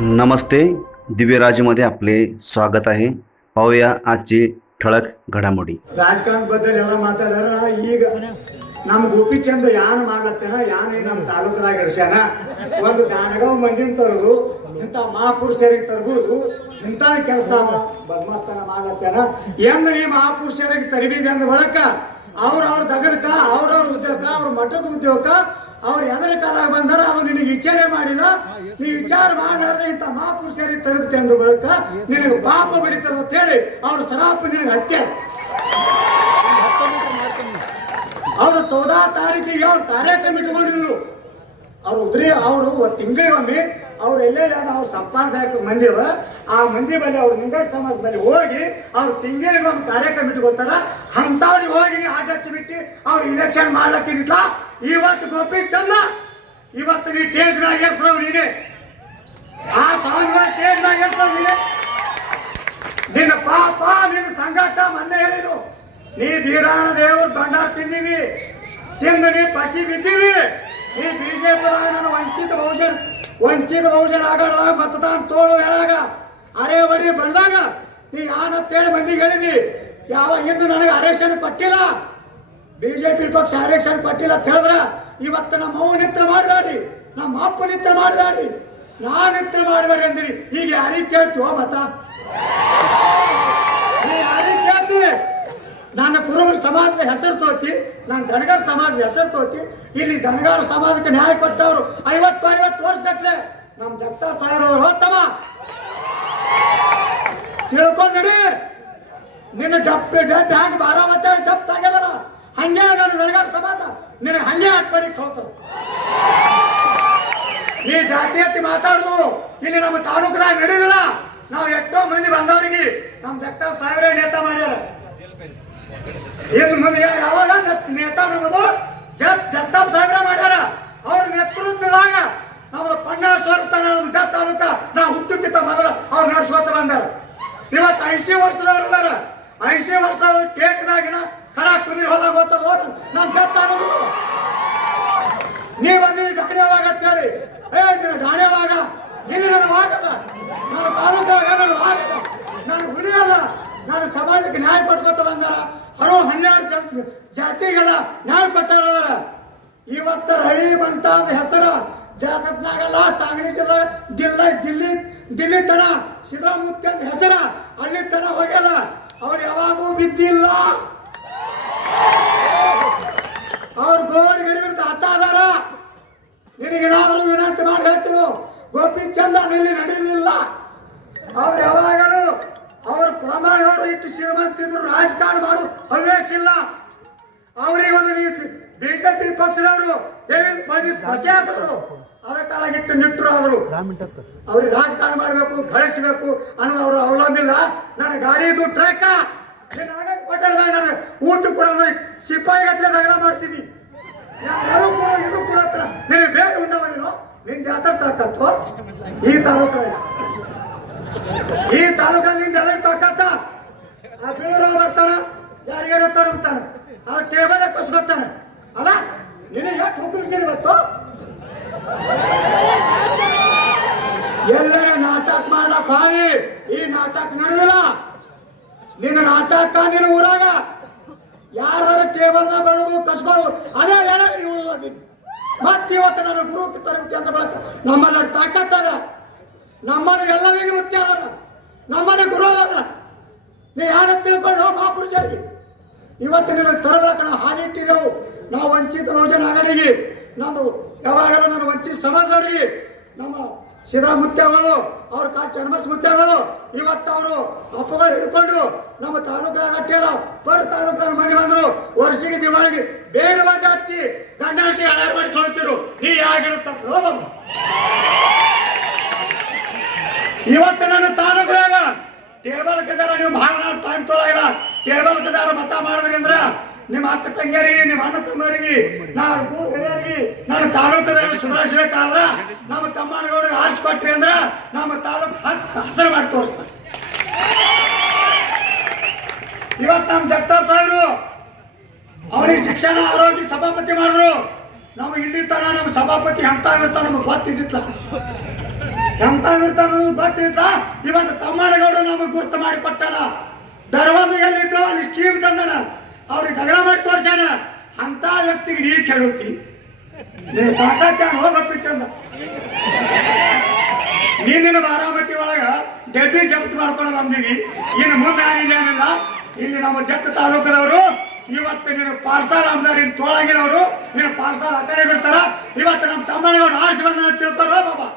नमस्ते. दिव्यराजमध्ये आपले स्वागत आहे. पाहूया आजची ठळक घडामोडी. ರಾಜಕಾರಣದ ಎಲ್ಲ ಮಾತಾಡಾರ. ಈಗ ನಮ್ಮ ಗೋಪಿಚಂದ್ ಯಾನ್ ಮಾಡ್ಲತ್ತೇನ, ಯಾನ್ ನಮ್ಮ ತಾಲೂಕದಾಗ ಇಡ್ಸ್ಯಾನ. ಒಂದು ಗಾಣಗಾವ್ ಮಂದಿನ ತರುದು, ಇಂಥ ಮಹಾಪುರುಷರಿಗೆ ತರಬಹುದು, ಇಂಥ ಕೆಲಸ ಬದ್ಮಾಸ್ತನ ಮಾಡ್ಲತ್ತೇನ. ಎಂದ ನೀ ಮಹಾಪುರುಷರಿಗೆ ತರಬೇತಿ ಅಂದ ಬಳಕ ಅವ್ರವ್ರ ದಗದಕ್ಕ, ಅವ್ರವ್ರ ಉದ್ಯೋಗ, ಅವ್ರ ಮಠದ ಉದ್ಯೋಗ, ಅವ್ರು ಎದರ ಕಾಲಾಗ ಬಂದಾರ ಅದು ನಿನಗೆ ವಿಚಾರ ಮಾಡಿಲ್ಲ. ನೀ ವಿಚಾರ ಮಾಡಲಾರ್ದೆ ಇಂಥ ಮಹಾಪುರುಷರಿಗೆ ತರಬೇತಿ ಅಂದ ಬಳಕ ನಿನಗೆ ಪಾಪ ಬಡಿತದ ಅಂತ ಹೇಳಿ ಅವ್ರ ಸರಾಪ ನಿನಗೆ ಹತ್ಯೆ. ಅವರು 14 ತಾರೀಕಿಗೆ ಅವ್ರು ಕಾರ್ಯಕ್ರಮ ಇಟ್ಕೊಂಡಿದ್ರು. ಅವ್ರು ಅವರು ತಿಂಗಳಿಗೊಮ್ಮೆ ಅವ್ರು ಎಲ್ಲೆಲ್ಲ ಅವ್ರ ಸಂಪಾದಕ ಮಂದಿ ಅದ, ಆ ಮಂದಿ ಬಳಿ ಅವ್ರ ಲಿಂಗಾಯತ ಸಮಾಜ ಬಳಿ ಹೋಗಿ ಅವ್ರು ತಿಂಗಳಿಗೊಂದು ಕಾರ್ಯಕ್ರಮ ಇಟ್ಕೊತಾರ. ಅಂತವ್ರಿಗೆ ಹೋಗಿ ಆಟ ಬಿಟ್ಟು ಅವ್ರು ಇಲೆಕ್ಷನ್ ಮಾಡ್ಲಕ್ಕಿದ್ಲ. ಇವತ್ತು ಗೋಪಿಚಂದ, ಇವತ್ತು ನೀ ಟೇಜ್ ಮ್ಯಾಗ ಏರ್ಸ್ರವ್ ನೀನೆ, ಆ ಸಾಂಗ್ ಟೇಜ್ ಮ್ಯಾಗ ಏರ್ಸ್ರವ್ ನೀನೆ. ನಿನ್ನ ಪಾಪ ನಿನ್ನ ಸಂಘಟ ಮೊನ್ನೆ ಹೇಳಿದ್ರು, ನೀ ಬೀರಾಣ ದೇವ್ರ ಭಂಡಾರ ತಿಂದಿದಿ, ತಿಂದು ನೀ ಪಸಿ ಬಿದ್ದೀವಿ. ನೀ ಬಿಜೆಪಿ ನಾನು ವಂಚಿತ ಬಹುಜನ ಆಗೋಣ ಮತದಾನ ತೋಳು ಹೇಳಾಗ ಅರೆ ಬಡಿ ಬಂದಾಗ ನೀ ಯಾನಂತೇಳಿ ಮಂದಿಗೆ ಹೇಳಿದಿ. ಯಾವಾಗ ಇಂದು ನನಗೆ ಆರಕ್ಷಣ ಕೊಟ್ಟಿಲ್ಲ, ಬಿಜೆಪಿ ಪಕ್ಷ ಆರಕ್ಷಣ ಕೊಟ್ಟಿಲ್ಲ ಅಂತ ಹೇಳಿದ್ರ ಇವತ್ತು ನಮ್ಮ ಅವ್ವ ನಿತ್ರ ಮಾಡಿದಾರಿ, ನಮ್ಮ ಅಪ್ಪ ನಿತ್ರ ಮಾಡಿದಾರಿ, ನಾನು ನಿತ್ರ ಮಾಡಿದಾರಿ ಅಂದಿರಿ. ಈಗ ಯಾರಿಗೆ ಕೇಳ್ತೀವೋ ಮತ? ನೀ ಯಾರಿಗೆ ಕೇಳ್ತೀವಿ? ನನ್ನ ಕುರುಬರ ಸಮಾಜದ ಹೆಸರು ತೋತಿ, ನಾನು ದನಗಾರ ಸಮಾಜದ ಹೆಸರು ತೋತಿ. ಇಲ್ಲಿ ದನಗಾರ ಸಮಾಜಕ್ಕೆ ನ್ಯಾಯ ಕೊಟ್ಟವರು 50 ವರ್ಷ ಗಟ್ಟಲೆ ನಮ್ಮ ಜಗತಾರ್ ಸಾಹೇಬ್ರವರು ಹೋಗ್ತಮ್ಮ ತಿಳ್ಕೊಂಡ್ ನಡಿ. ನಿನ್ನ ಬ್ಯಾಂಕ್ ಬಾರಾಮತಿ ಜಪ್ತ ಆಗ್ಯದಲ್ಲ, ಹಂಗೆ ನಾನು ದನಗಾರ ಸಮಾಜ ನಿನಗೆ ಹಂಗೆ ಹಾಕ್ಬೇಡಿ ಹೋಗ್ತದೆ. ನೀ ಜಾತಿ ಮಾತಾಡುದು ಇಲ್ಲಿ ನಮ್ಮ ತಾಲೂಕದಾಗ ನಡೆದಿಲ್ಲ. ನಾವು ಎಷ್ಟೋ ಮಂದಿ ಬಂದವರಿಗೆ ನಮ್ಮ ಜಗತಾರ್ ಸಾಹೇಬ್ರೇ ನೇತಾ ಮಾಡ್ಯಾರ. ಯಾವಾಗ ನೇತಾ ನಮ್ಮದು ಜಗತಾಪ್ ಸಾಹೇಬ್ರ ಮಾಡ್ಯಾರ. ಅವ್ರ ನೇತೃತ್ವದಾಗ ನಾವು 50 ವರ್ಷ ನಮ್ಮ ಜತ್ ತಾಲೂಕ ನಾವು ಹುಟ್ಟುಕ್ಕಿಂತ ಮೊದಲು ಅವ್ರು ನಡ್ಸ್ಕೊತ ಬಂದಾರ. ಇವತ್ತು 80 ವರ್ಷದವ್ರು ಅದಾರ. 80 ವರ್ಷ ಕೇಸಿನಾಗಿನ ಕಡ ಕುದುರೆ ಹೋದಾಗ ಹೋಗ್ತದ ನಮ್ಮ ಜತ್ ತಾಲೂಕು. ನೀವ್ ಬಂದಿವಿ ಗಾಣಿವಾಗ ಅಂತೇಳಿ, ನಿನ್ನ ಗಾಣಿವಾಗ ಇಲ್ಲಿ ನನ್ನ ವಾಗದ, ನನ್ನ ತಾಲೂಕಾಗ ನನ್ನ ವಾಗದ, ನಾನು ಹುಲಿಯದ, ನಾನು ಸಮಾಜಕ್ಕೆ ನ್ಯಾಯ ಕೊಟ್ಕೊತ ಬಂದಾರ. 12 ಜಾತಿಗೆಲ್ಲ ನ್ಯಾಯ ಕೊಟ್ಟವರ. ಇವತ್ತ ರವಿ ಬಂತಾದ ಹೆಸರ ಜಗತ್ನಾಗೆಲ್ಲ ಸಾಗಣಿ ದಿಲ್ಲಿ ತನ ಸಿದ್ದರಾಮೂರ್ತಿ ಅಂತ ಹೆಸರ ಅಲ್ಲಿ ತನ ಹೋಗ್ಯದ. ಅವ್ರು ಯಾವಾಗೂ ಬಿದ್ದಿಲ್ಲ. ಅವ್ರು ಗೋವರ್ ಗರಿಬಿರ್ ತಾತ ಅದಾರ. ನಿನಗೇನಾದ್ರೂ ವಿನಂತಿ ಮಾಡಿ ಹೇಳ್ತೀವಿ, ಗೋಪಿಚಂದ ಅಲ್ಲಿ ನಡೆಯಲಿಲ್ಲ. ಅವ್ರು ಯಾವಾಗಲೂ ಅವ್ರ ಪ್ರಮಾಣ ಇಟ್ಟು ಶ್ರೀಮಂತಿದ್ರು, ರಾಜಕಾರಣ ಮಾಡು ಹವ್ಯಾಸ ಇಲ್ಲ. ಅವರಿಗೊಂದು ಬಿಜೆಪಿ ಪಕ್ಷದವರು ಬಸೆ ಹಾಕಿದ್ರು, ಅದಕ್ಕಾಗಿಟ್ಟು ನಿಟ್ಟರು. ಆದ್ರು ಅವ್ರಿಗೆ ರಾಜಕಾರಣ ಮಾಡಬೇಕು, ಗಳಿಸಬೇಕು ಅನ್ನೋದು ಅವ್ರ ಅವಲಂಬಿಲ್ಲ. ನನ್ನ ಗಾಡಿದು ಟ್ರಕ್ ಹೋಟೆಲ್ ನಾನು ಊಟ ಕೂಡ ಸಿಪಾಯಿ ಗಟ್ಟಲೆ ನಗರ ಮಾಡ್ತೀನಿ. ಅದು ಕೂಡ ಇದು ಕೂಡ ನಿನಗೆ ಬೇರೆ ಉಂಡವನಿನೋ ನಿನ್ ಜಾತ್ರೆ ತಾಕತ್ತು ಈ ತಾಲೂಕಲ್ಲಿ ಎಲ್ಲ ತಾಕತ್ತ. ಆ ಬೀಳೂರಾವ್ ಬರ್ತಾನ, ಯಾರಿಗಾರ ತರುತ್ತಾನೆ, ಆ ಟೇಬಲ್ ಕಸ್ಕೊತಾನೆ. ಅಲ್ಲ ನಿನಗೆ ಎಷ್ಟು ಹುಕ್ಕುಳಿಸಿರಿ ಗೊತ್ತು? ಎಲ್ಲರ ನಾಟಕ ಮಾಡ್ಲಕ್ ಹಾಗೆ ಈ ನಾಟಕ ನಡೆದಿಲ್ಲ. ನಿನ್ನ ನಾಟಕ ನಿನ್ನ ಊರಾಗ ಯಾರ ಟೇಬಲ್ ಬರೋದು ಕಸ್ಕೊಳ್ಳೋದು ಅದೇ ಹೇಳಿ ಉಳಿದೋಗಿದ್ದು. ಮತ್ತೆ ಇವತ್ತು ನನ್ನ ಗುರುಕ್ಕೆ ತರಬೇತಿ ಅಂತ ಬಳಕ ನಮ್ಮಲ್ಲಿ ತಾಕತ್ತದ, ನಮ್ಮನ್ನು ಎಲ್ಲರಿಗೂ ಮುಖ್ಯ ಅದ, ನಮ್ಮನೆ ಗುರು ಅದ. ನೀ ಯಾರ ತಿಳ್ಕೊಳ್ಳೋ ಮಹಾಪುರುಷರಿಗೆ ಇವತ್ತು ನಿನಗೆ ತರಬೇಕ ನಾವು ಹಾದಿ ಇಟ್ಟಿದ್ದೆವು. ನಾವು ವಂಚಿತ ಬಹುಜನ ಆಗಲಿಗೆ ನಾವು ಯಾವಾಗಲೂ ನನ್ನ ವಂಚಿತ ಸಮಾಜದವರಿಗೆ ನಮ್ಮ ಸಿದ್ದರಾಮುತ್ಯಗಳು ಅವ್ರ ಚನ್ನಬಸ ಮುತ್ಯಗಳು ಇವತ್ತು ಅವರು ಅಪ್ಪಗಳು ಹಿಡ್ಕೊಂಡು ನಮ್ಮ ತಾಲೂಕದಾಗ ಅಟ್ಟಿಯಲ್ಲ ಪರ ತಾಲೂಕದಾಗ ಮನೆ ಬಂದರು. ವರ್ಷಿಗೆ ದಿವಾಳಿಗೆ ಬೇಡವಾಗಿ ಹಚ್ಚಿ ಗಂಡ ಹಚ್ಚಿ ಹಳಾರು ಮಾಡಿ ತೊಳ್ತಿರು. ನೀ ಯಾಗಿರುತ್ತ ಇವತ್ತು ನನ್ನ ತಾಲೂಕದಾಗ ಟೇಬಲ್ ಕದಾರ ನೀವು ಬಹಳ ಟೈಮ್ ತೊಳಗಿಲ್ಲ. ಟೇಬಲ್ ಕದಾರ ಮತ ಮಾಡಿದ್ರಿ ಅಂದ್ರ ನಿಮ್ಮ ಅಕ್ಕ ತಂಗಿಯರಿಗೆ, ನಿಮ್ಮ ಅಣ್ಣ ತಮ್ಮರಿಗೆ, ನನ್ನ ತಾಲೂಕದಾಗ ಸುಧಾರಿಸಬೇಕಾದ್ರ ನಮ್ಮ ತಮ್ಮನಗೌಡ ಆರಿಸ್ಕೊಟ್ರಿ ಅಂದ್ರ ನಮ್ಮ ತಾಲೂಕು ಹಸರು ಮಾಡಿ ತೋರಿಸ್ತಾರೆ. ಇವತ್ತು ನಮ್ಮ ಜಗತಾಪ್ ಸಾಹೇಬರು ಅವ್ರಿಗೆ ಶಿಕ್ಷಣ ಆರೋಗ್ಯ ಸಭಾಪತಿ ಮಾಡಿದ್ರು. ನಾವು ಇಲ್ಲಿ ತನ ನಮ್ಮ ಸಭಾಪತಿ ಅಂತ ಇರ್ತಾವ ನಮಗೆ ಗೊತ್ತಿದ್ದಿಲ್ಲ. ಎಂತ ಇರ್ತಾನ ಗೊತ್ತಿತ್ತ. ಇವತ್ತು ತಮ್ಮನಗೌಡ ನಮಗೆ ಗುರ್ತು ಮಾಡಿ ಕೊಟ್ಟಾನ. ಧರ್ಮದ ಎಲ್ಲಿದ್ದೋ ಅಲ್ಲಿ ಸ್ಕೀಮ್ ತಂದನ, ಅವ್ರಿಗೆ ತಗಡ ಮಾಡಿ ತೋರ್ಸ್ಯಾನ. ಅಂತ ವ್ಯಕ್ತಿಗೆ ನೀ ಕೇಳುತ್ತಿ ನೀನು ತಾಕತ್ತ ಹೋಗಪ್ಪಿ ಚಂದ. ನೀನಿನ ಬಾರಾಮತಿ ಒಳಗ ಡೆಬ್ಬಿ ಜಪ್ತ್ ಮಾಡ್ಕೊಂಡು ಬಂದಿದಿ. ಇನ್ನು ಮುಂದೆ ಏನಿಲ್ಲ. ಇಲ್ಲಿ ನಮ್ಮ ಜತ್ ತಾಲೂಕದವರು ಇವತ್ತು ನೀನು ಪಾರ್ಸಲ್ ಆಮದಾರಿ ತೋಳಂಗಿನವರು ನೀನು ಪಾರ್ಸಲ್ ಆ ಕಡೆ ಬಿಡ್ತಾರ. ಇವತ್ತು ನಮ್ಮ ತಮ್ಮನಗೌಡ ಆರಿಸಿ ಬಂದ ತಿಳ್ತಾರೋ ಬಾಬಾ.